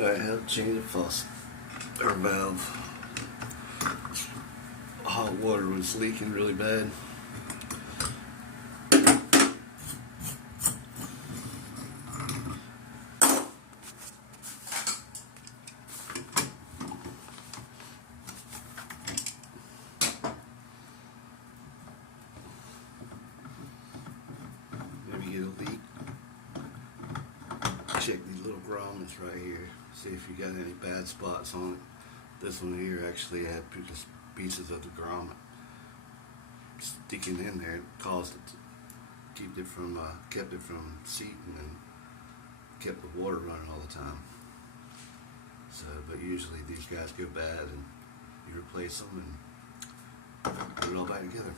Alright, how to change a faucet or valve. Hot water was leaking really bad. Maybe get a leak. Check these little grommets right here. See if you got any bad spots on it. This one here actually had just pieces of the grommet sticking in there. It caused it to kept it from seating and kept the water running all the time. So, but usually these guys go bad and you replace them and put it all back together.